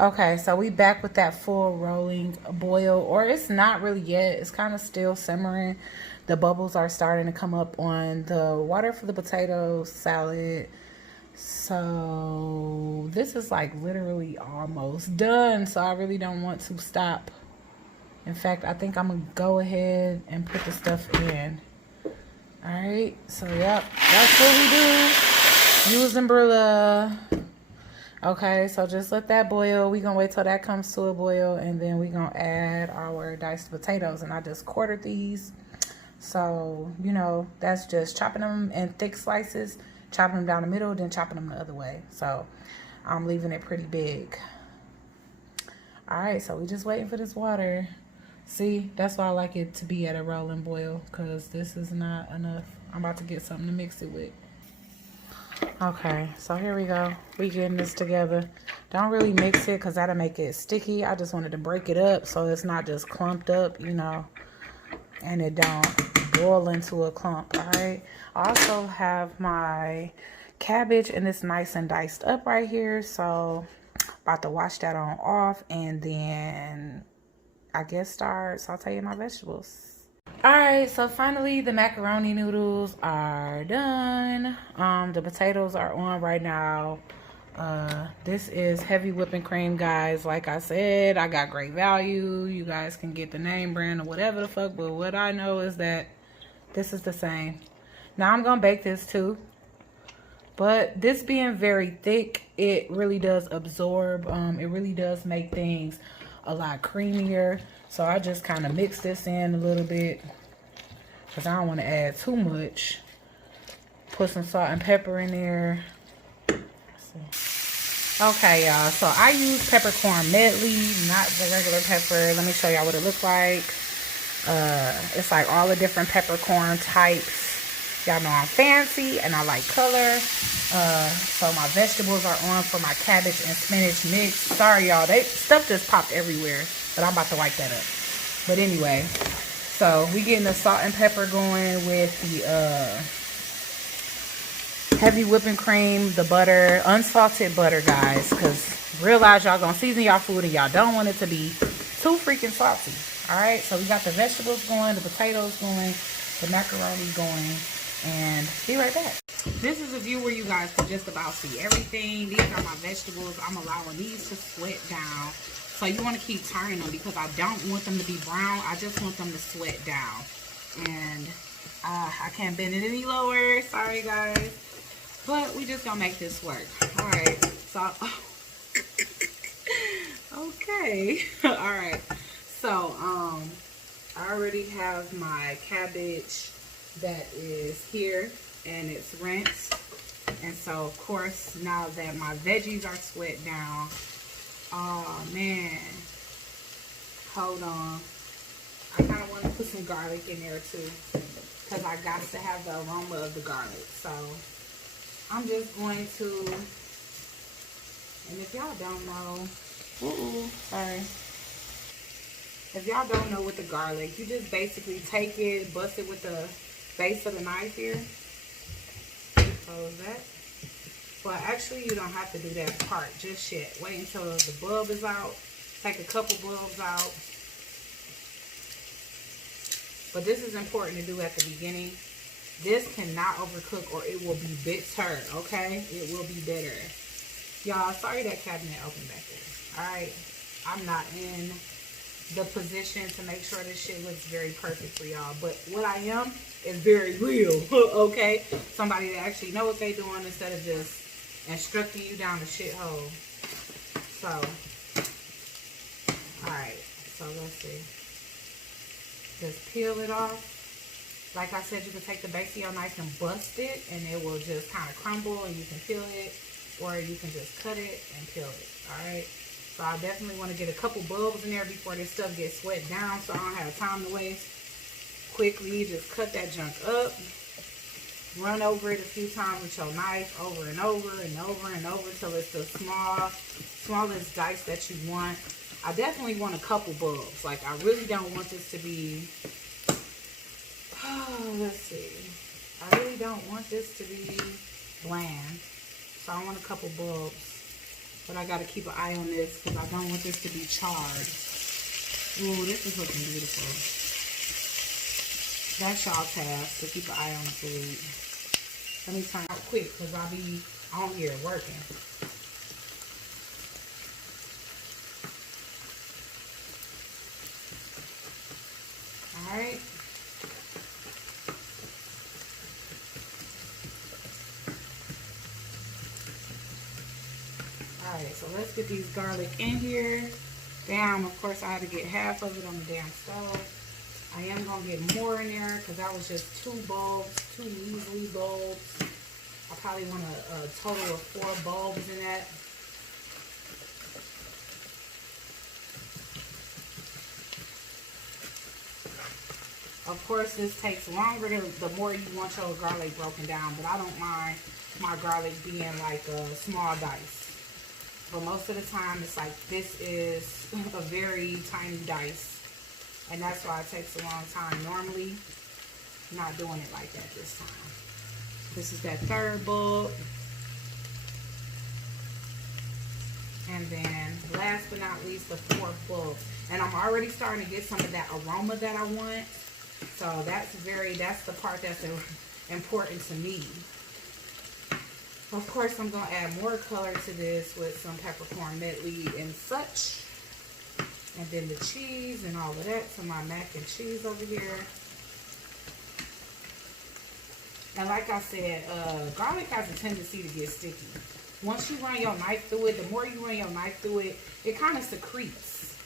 Okay, so we back with that full rolling boil, or it's not really yet. It's kind of still simmering. The bubbles are starting to come up on the water for the potato salad. So this is like literally almost done. So I really don't want to stop. In fact, I think I'm gonna go ahead and put the stuff in. All right, so yep, that's what we do. Using Brilla. Okay, so just let that boil. We're gonna wait till that comes to a boil, and then we're gonna add our diced potatoes. And I just quartered these. So, you know, that's just chopping them in thick slices, chopping them down the middle, then chopping them the other way. So I'm leaving it pretty big. All right, so we just waiting for this water. See, that's why I like it to be at a rolling boil, because this is not enough. I'm about to get something to mix it with. Okay, so here we go. We getting this together. Don't really mix it because that'll make it sticky. I just wanted to break it up so it's not just clumped up, you know, and it don't boil into a clump. All right. I also have my cabbage, and it's nice and diced up right here. So about to wash that on off, and then I guess start sauteing my vegetables. All right, so finally the macaroni noodles are done. The potatoes are on right now. This is heavy whipping cream, guys. Like I said, I got great value. You guys can get the name brand or whatever the fuck, but what I know is that this is the same. Now I'm gonna bake this too, but this being very thick, it really does absorb. It really does make things a lot creamier. So I just kind of mix this in a little bit because I don't want to add too much. Put some salt and pepper in there. Okay, y'all. So I use peppercorn medley, not the regular pepper. Let me show y'all what it looks like. It's like all the different peppercorn types. Y'all know I'm fancy and I like color. So my vegetables are on for my cabbage and spinach mix. Sorry, y'all. Stuff just popped everywhere, but I'm about to wipe that up. But anyway, so we getting the salt and pepper going with the heavy whipping cream, the butter, unsalted butter, guys, because realize y'all gonna season y'all food and y'all don't want it to be too freaking salty. All right, so we got the vegetables going, the potatoes going, the macaroni going, and be right back. This is a view where you guys can just about see everything. These are my vegetables. I'm allowing these to sweat down. So you want to keep turning them because I don't want them to be brown. I just want them to sweat down. And I can't bend it any lower. Sorry, guys. But we just gonna make this work. All right. So, okay. All right. So, I already have my cabbage that is here and it's rinsed. And so, of course, now that my veggies are sweat down, oh man, hold on. I kind of want to put some garlic in there too, because I got to have the aroma of the garlic. So I'm just going to, and if y'all don't know, sorry. If y'all don't know with the garlic, you just basically take it, bust it with the base of the knife here. Close that. Well, actually, you don't have to do that part just yet. Wait until the bulb is out. Take a couple bulbs out. But this is important to do at the beginning. This cannot overcook or it will be bitter, okay? It will be bitter. Y'all, sorry that cabinet opened back there. All right? I'm not in the position to make sure this shit looks very perfect for y'all. But what I am is very real, okay? Somebody that actually knows what they're doing instead of just instructing you down the shithole. So, alright, so let's see. Just peel it off. Like I said, you can take the base of your knife and bust it, and it will just kind of crumble, and you can peel it, or you can just cut it and peel it, alright? So I definitely want to get a couple bulbs in there before this stuff gets sweat down, so I don't have time to waste. Quickly, just cut that junk up. Run over it a few times with your knife, over and over and over and over till it's the smallest dice that you want. I definitely want a couple bulbs. Like, I really don't want this to be, let's see. I really don't want this to be bland. So I want a couple bulbs. But I gotta keep an eye on this because I don't want this to be charred. Ooh, this is looking beautiful. That's y'all task, to keep an eye on the food. Let me turn out quick because I'll be on here working. Alright. Alright, so let's get these garlic in here. Damn, of course I had to get half of it on the damn stove. I am going to get more in there because that was just 2 bulbs, 2 measly bulbs. I probably want a total of 4 bulbs in that. Of course, this takes longer the more you want your garlic broken down, but I don't mind my garlic being like a small dice. But most of the time, it's like this is a very tiny dice. And that's why it takes a long time. Normally, not doing it like that this time. This is that 3rd bulb. And then, last but not least, the 4th bulb. And I'm already starting to get some of that aroma that I want. So that's the part that's important to me. Of course, I'm going to add more color to this with some peppercorn medley and such. And then the cheese and all of that. So my mac and cheese over here. And like I said, garlic has a tendency to get sticky. Once you run your knife through it, the more you run your knife through it, it kind of secretes.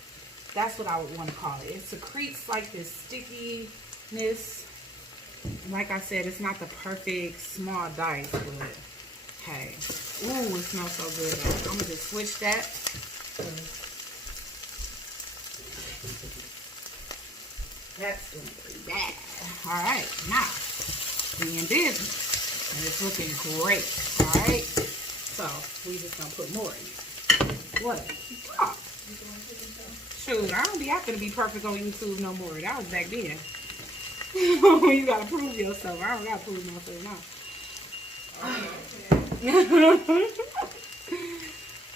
That's what I would want to call it. It secretes like this stickiness. And like I said, it's not the perfect small dice, but hey. Ooh, it smells so good. I'm going to just switch that. That's going to be bad. Alright, now, we in business. And it's looking great. Alright? So, we just going to put more in it. What? Oh. Shoot, I don't be having to be perfect on YouTube no more. That was back then. You got to prove yourself. I don't got to prove myself now.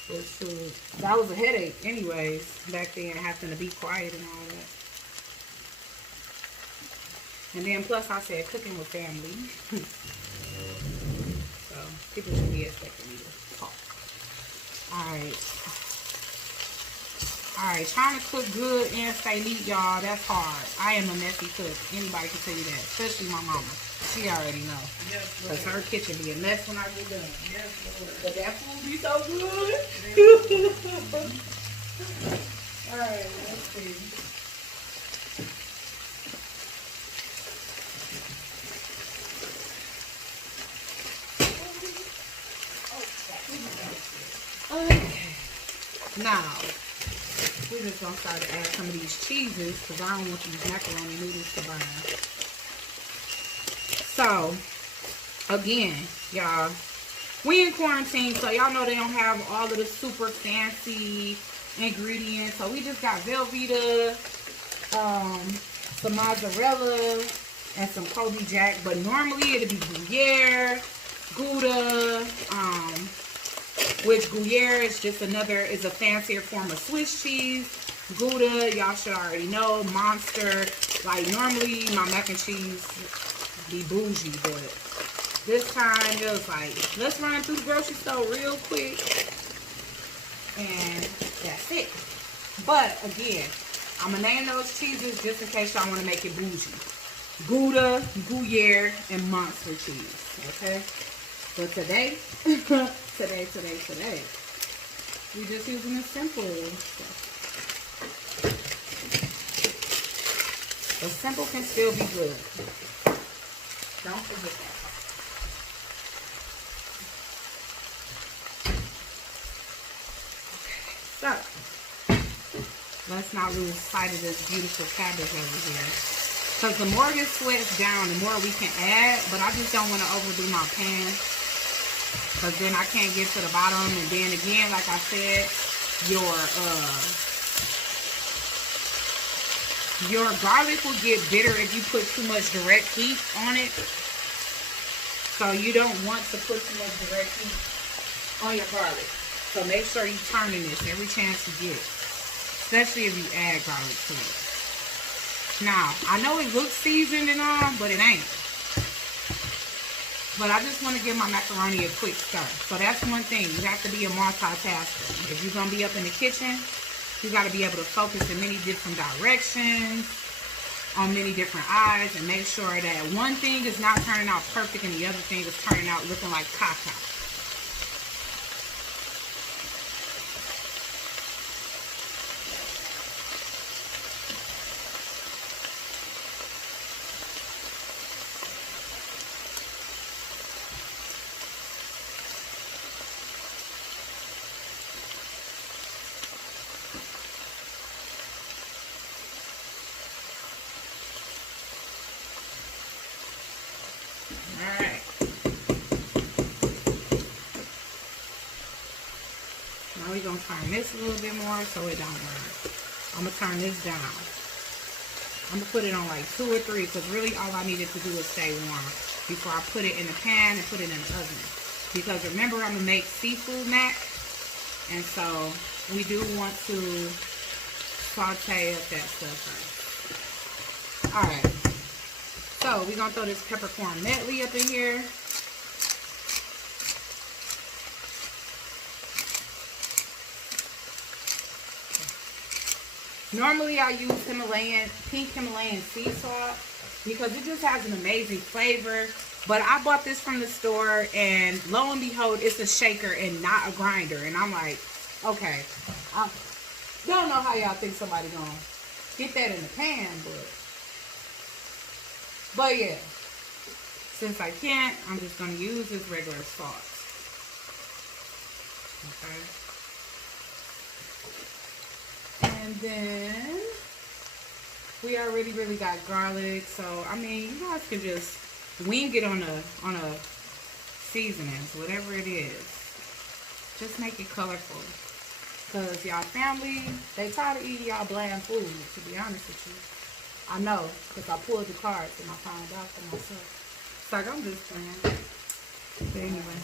But shoot, that was a headache anyways, back then, having to be quiet and all that. And then plus I said cooking with family. So people should be expecting me to talk. Alright. Alright, trying to cook good and stay neat, y'all, that's hard. I am a messy cook. Anybody can tell you that, especially my mama. She already know. Yes, because her kitchen be a mess when I get done. Yes, Lord. But that food be so good. Alright, let's see. Okay. Now, we're just going to start to add some of these cheeses because I don't want these macaroni noodles to burn. So, again, y'all, we in quarantine, so y'all know they don't have all of the super fancy ingredients. So, we just got Velveeta, some mozzarella, and some Kobe Jack. But normally, it'd be Gruyere, Gouda, which Gruyere is just is a fancier form of Swiss cheese. Gouda, y'all should already know. Monster. Like, normally, my mac and cheese be bougie, but this time, it was like, let's run through the grocery store real quick. And that's it. But, again, I'm going to name those cheeses just in case y'all want to make it bougie. Gouda, Gruyere, and Monster cheese. Okay? But today, today, we're just using the simple stuff. The simple can still be good. Don't forget that. Okay, so let's not lose sight of this beautiful cabbage over here. Because the more this sweats down, the more we can add. But I just don't want to overdo my pan. Because then I can't get to the bottom. And then again, like I said, your garlic will get bitter if you put too much direct heat on it. So you don't want to put too much direct heat on your garlic. So make sure you're turning this every chance you get, especially if you add garlic to it. Now, I know it looks seasoned and all, but it ain't. But I just want to give my macaroni a quick stir. So that's one thing. You have to be a multitasker. If you're going to be up in the kitchen, you got to be able to focus in many different directions, on many different eyes, and make sure that one thing is not turning out perfect and the other thing is turning out looking like caca. Alright. Now we're going to turn this a little bit more so it don't burn. I'm going to turn this down. I'm going to put it on like 2 or 3 because really all I needed to do is stay warm before I put it in the pan and put it in the oven. Because remember, I'm going to make seafood mac. And so we do want to saute up that stuff first. Alright. So we're going to throw this peppercorn medley up in here. Normally I use pink Himalayan sea salt because it just has an amazing flavor. But I bought this from the store and lo and behold, it's a shaker and not a grinder. And I'm like, okay, I don't know how y'all think somebody gonna get that in the pan, but yeah, since I can't, I'm just going to use this regular salt. Okay. And then we already really got garlic, so I mean, you guys can just wing it on a seasonings, whatever it is. Just make it colorful. Because y'all family, they tired of eating y'all bland food, to be honest with you. I know, because I pulled the cards and I found out for myself. It's like, I'm just playing. But anyway.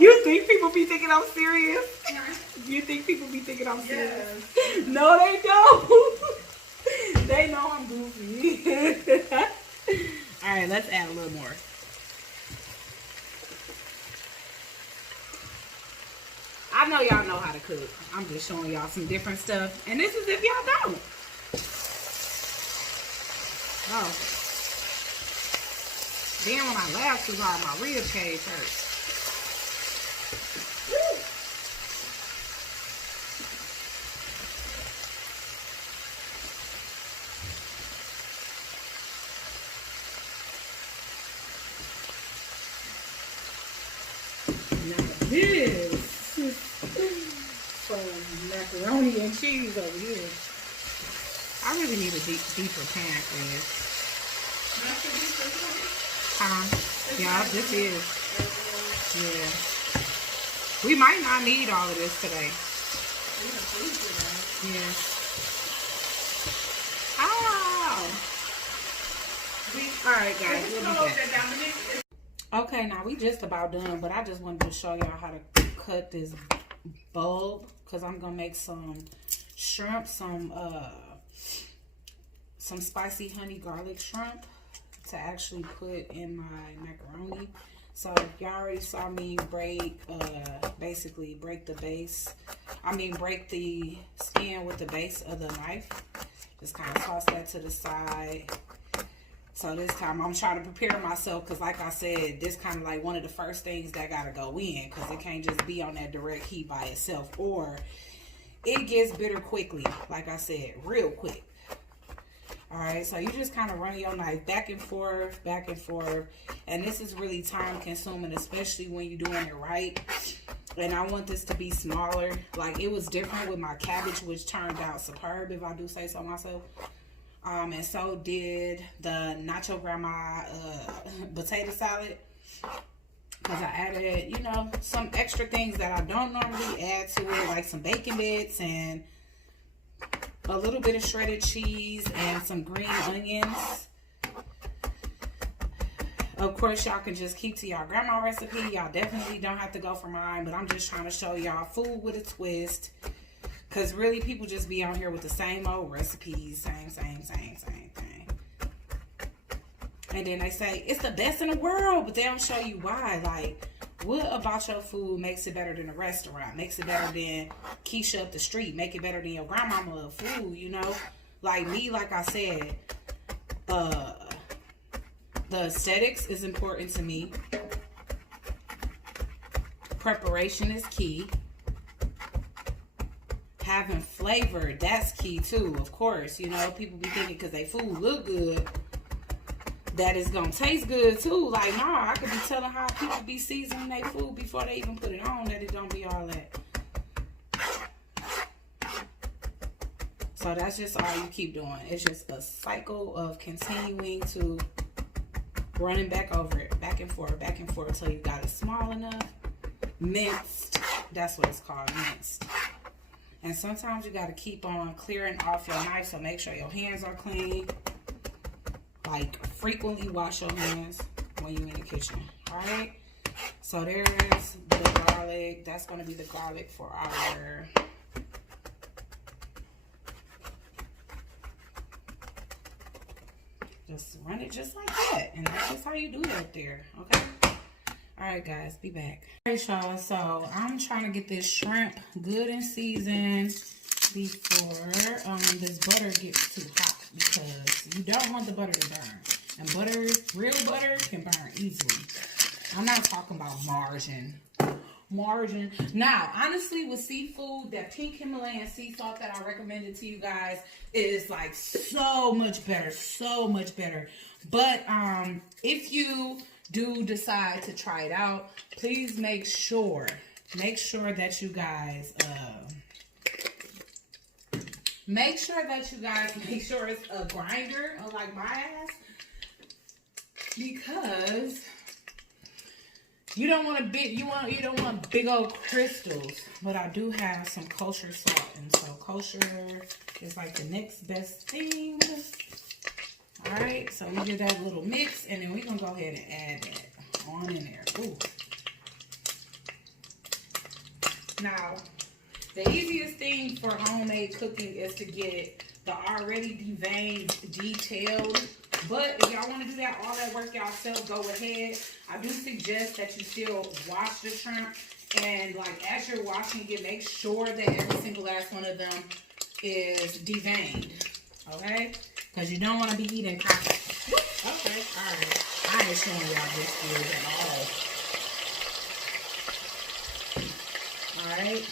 You think people be thinking I'm serious? You think people be thinking I'm serious? Yes. No, they don't. They know I'm goofy. Alright, let's add a little more. I know y'all know how to cook. I'm just showing y'all some different stuff. And this is if y'all don't. Oh. Then when my laugh too hard, my rib cage hurts. Now this is some macaroni and cheese over here. I really need a deeper pan for this. Yeah, this is. Yeah. We might not need all of this today. Yeah. Oh. Alright guys, we'll be back. Okay, now we just about done, but I just wanted to show y'all how to cut this bulb because I'm gonna make some shrimp, some spicy honey garlic shrimp to actually put in my macaroni. So y'all already saw me basically break the base. Break the skin with the base of the knife. Just kind of toss that to the side. So this time I'm trying to prepare myself because like I said, this kind of like one of the first things that gotta go in because it can't just be on that direct heat by itself or it gets bitter quickly, like I said, real quick. Alright, so you just kind of run your knife back and forth, and this is really time consuming, especially when you're doing it right. And I want this to be smaller. Like it was different with my cabbage, which turned out superb if I do say so myself. And so did the Nacho Grandma potato salad. Because I added, you know, some extra things that I don't normally add to it. Like some bacon bits and a little bit of shredded cheese and some green onions. Of course, y'all can just keep to y'all grandma recipe. Y'all definitely don't have to go for mine, but I'm just trying to show y'all food with a twist. Because really, people just be on here with the same old recipes. Same thing. And then they say, it's the best in the world, but they don't show you why. Like, what about your food makes it better than a restaurant? Makes it better than Keisha up the street? Make it better than your grandmama food, you know? Like me, like I said, the aesthetics is important to me. Preparation is key. Having flavor, that's key too, of course. You know, people be thinking because they food look good, that it's gonna taste good too. Like, nah, I could be telling how people be seasoning their food before they even put it on, that it don't be all that. So that's just all you keep doing. It's just a cycle of continuing to running back over it, back and forth until you got it small enough. Minced, that's what it's called, minced. And sometimes you got to keep on clearing off your knife, so make sure your hands are clean. Like, frequently wash your hands when you're in the kitchen, alright? So there's the garlic. That's going to be the garlic for our... Just run it just like that. And that's just how you do that there, okay? Alright, guys, be back. Alright, y'all, so I'm trying to get this shrimp good and seasoned before this butter gets too hot, because you don't want the butter to burn. And butter, real butter, can burn easily. I'm not talking about margarine. Now, honestly, with seafood, that pink Himalayan sea salt that I recommended to you guys is like so much better. But if you do decide to try it out, please make sure that you guys make sure it's a grinder, unlike my ass, because you don't want big old crystals. But I do have some kosher salt, and so kosher is like the next best thing. Alright, so we did that little mix, and then we're gonna go ahead and add that on in there. Ooh. Now, the easiest thing for homemade cooking is to get the already deveined, detailed. But if y'all want to do that, all that work yourself, go ahead. I do suggest that you still wash the shrimp. And like as you're washing it, make sure that every single last one of them is deveined. Okay? Because you don't want to be eating cocktail. Okay, alright. I ain't showing y'all this good at all. Alright.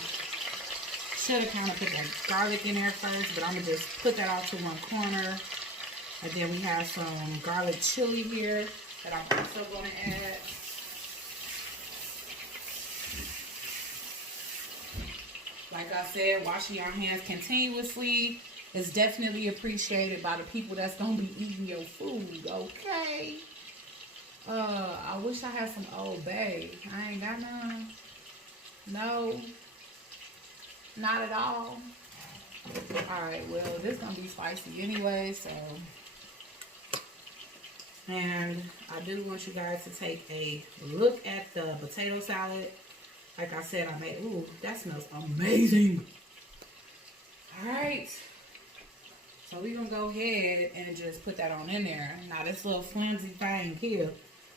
Should have kind of put that garlic in there first, but I'm going to just put that off to one corner. And then we have some garlic chili here that I'm also going to add. Like I said, washing your hands continuously is definitely appreciated by the people that's going to be eating your food, okay? I wish I had some Old Bay. I ain't got none. No. Not at all. Alright, well, this is going to be spicy anyway, so... And I do want you guys to take a look at the potato salad. Like I said, I made... Ooh, that smells amazing. Alright. So we're going to go ahead and just put that on in there. Now, this little flimsy thing here,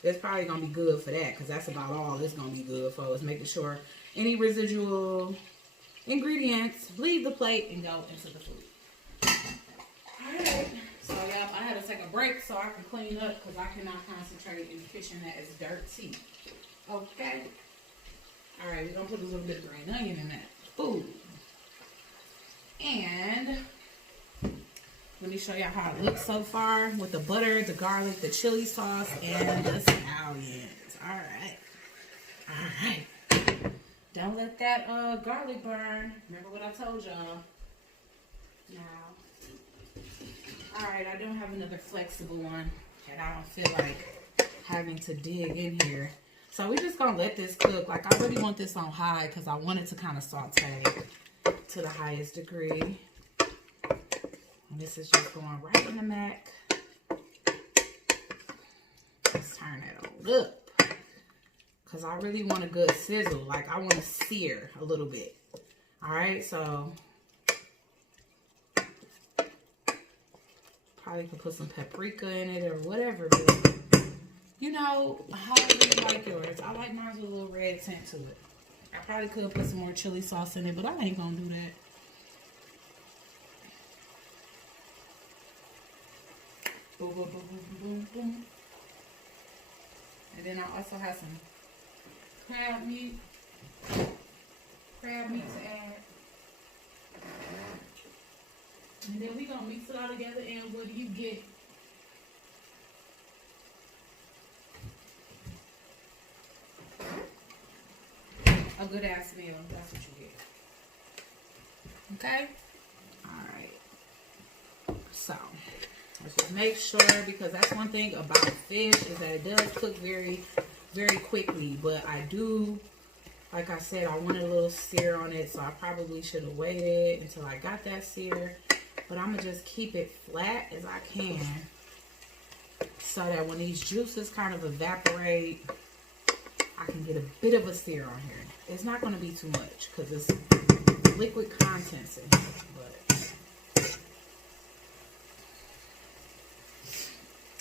it's probably going to be good for that, because that's about all it's going to be good for, is making sure any residual ingredients leave the plate and go into the food. Alright. So, yeah, I had to take a break so I can clean up, because I cannot concentrate in the kitchen that is dirty. Okay? Alright, we're going to put a little bit of green onion in that food. And let me show y'all how it looks so far with the butter, the garlic, the chili sauce, and the scallions. Alright. Alright. Don't let that garlic burn. Remember what I told y'all. Now, alright, I don't have another flexible one, and I don't feel like having to dig in here. So we're just going to let this cook. Like, I really want this on high because I want it to kind of saute to the highest degree. And this is just going right in the mac. Let's turn it on up. Because I really want a good sizzle. Like, I want to sear a little bit. Alright, so probably could put some paprika in it or whatever. But, you know, however you like yours. I like mine with a little red tint to it. I probably could put some more chili sauce in it, but I ain't gonna do that. Boom, boom, boom, boom, boom, boom. And then I also have some crab meat to add. And then we gonna mix it all together, and what do you get? A good ass meal. That's what you get. Okay? Alright. So let's just make sure, because that's one thing about fish is that it does cook very, very quickly. But I do, like I said, I wanted a little sear on it, so I probably should have waited until I got that sear. But I'm going to just keep it flat as I can so that when these juices kind of evaporate, I can get a bit of a sear on here. It's not going to be too much because it's liquid contents in here. But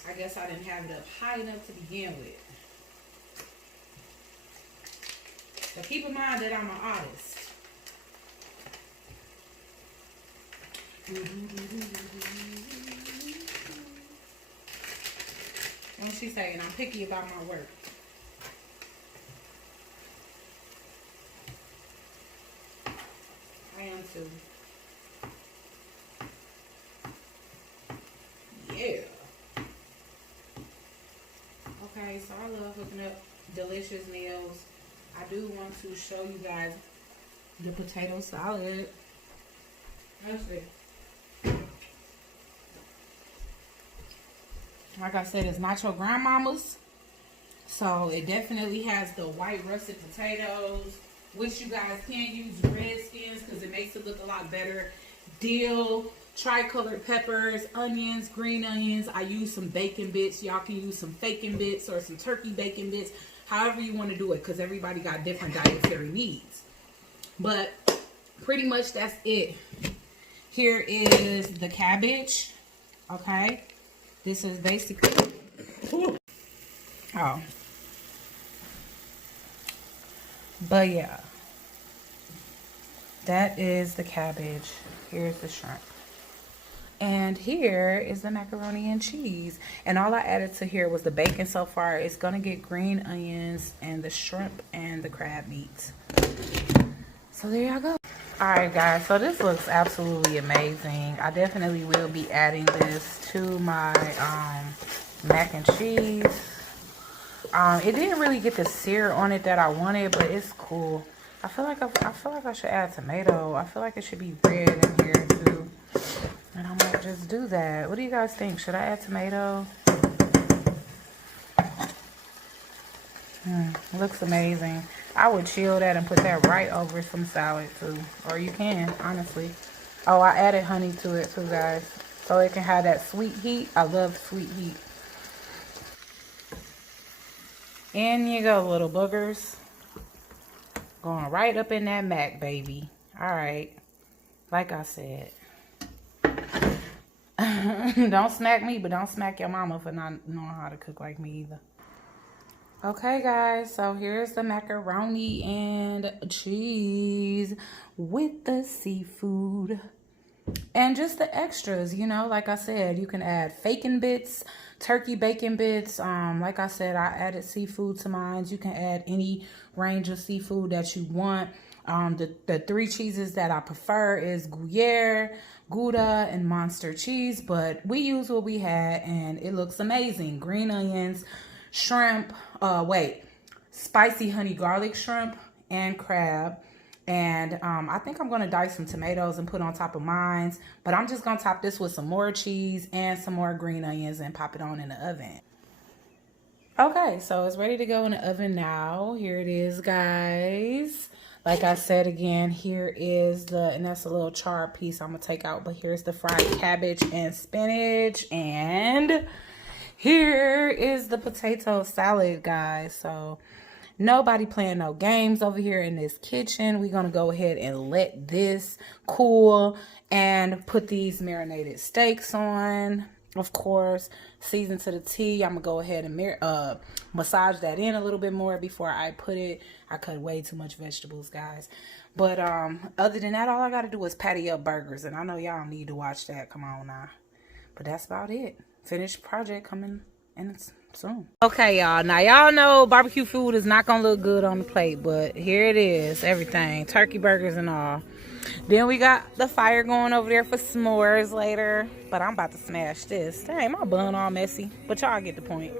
I guess I didn't have it up high enough to begin with. So keep in mind that I'm an artist. What she saying? I'm picky about my work. I am too. Yeah. Okay, so I love hooking up delicious meals. I do want to show you guys the potato salad. Let's see. Like I said, it's not your grandmama's. So it definitely has the white russet potatoes, which you guys can use red skins because it makes it look a lot better. Dill, tricolored peppers, onions, green onions. I use some bacon bits. Y'all can use some bacon bits or some turkey bacon bits. However you want to do it, because everybody got different dietary needs. But pretty much that's it. Here is the cabbage. Okay. This is basically... Oh. But yeah. That is the cabbage. Here's the shrimp. And here is the macaroni and cheese. And all I added to here was the bacon so far. It's going to get green onions and the shrimp and the crab meat. So there y'all go. Alright guys, so this looks absolutely amazing. I definitely will be adding this to my mac and cheese. It didn't really get the sear on it that I wanted, but it's cool. I feel like I should add tomato. I feel like it should be red in here too. And I might just do that. What do you guys think? Should I add tomato? Looks amazing. I would chill that and put that right over some salad too. Or you can, honestly. Oh, I added honey to it too, guys. So it can have that sweet heat. I love sweet heat. In you go, little boogers. Going right up in that mac, baby. Alright. Like I said. Don't smack me, but don't smack your mama for not knowing how to cook like me either. Okay guys, so here's the macaroni and cheese with the seafood and just the extras, you know. Like I said, you can add bacon bits, turkey bacon bits. Like I said, I added seafood to mine. You can add any range of seafood that you want. The three cheeses that I prefer is Gruyere, Gouda, and Monster cheese, but we use what we had and it looks amazing. Green onions, shrimp, spicy honey garlic shrimp and crab. And I think I'm going to dice some tomatoes and put on top of mine. But I'm just going to top this with some more cheese and some more green onions and pop it on in the oven. Okay, so it's ready to go in the oven now. Here it is, guys. Like I said again, here is and that's a little charred piece I'm going to take out. But here's the fried cabbage and spinach. And Here is the potato salad, guys. So nobody playing no games over here in this kitchen. We're gonna go ahead and let this cool and put these marinated steaks on. Of course, seasoned to the T. I'm gonna go ahead and massage that in a little bit more before I put it. I cut way too much vegetables, guys. But other than that, all I gotta do is patty up burgers, and I know y'all don't need to watch that. Come on now. But that's about it. Finished project coming in soon. Okay, y'all. Now, y'all know barbecue food is not going to look good on the plate. But here it is. Everything. Turkey burgers and all. Then we got the fire going over there for s'mores later. But I'm about to smash this. Dang, my bun all messy. But y'all get the point.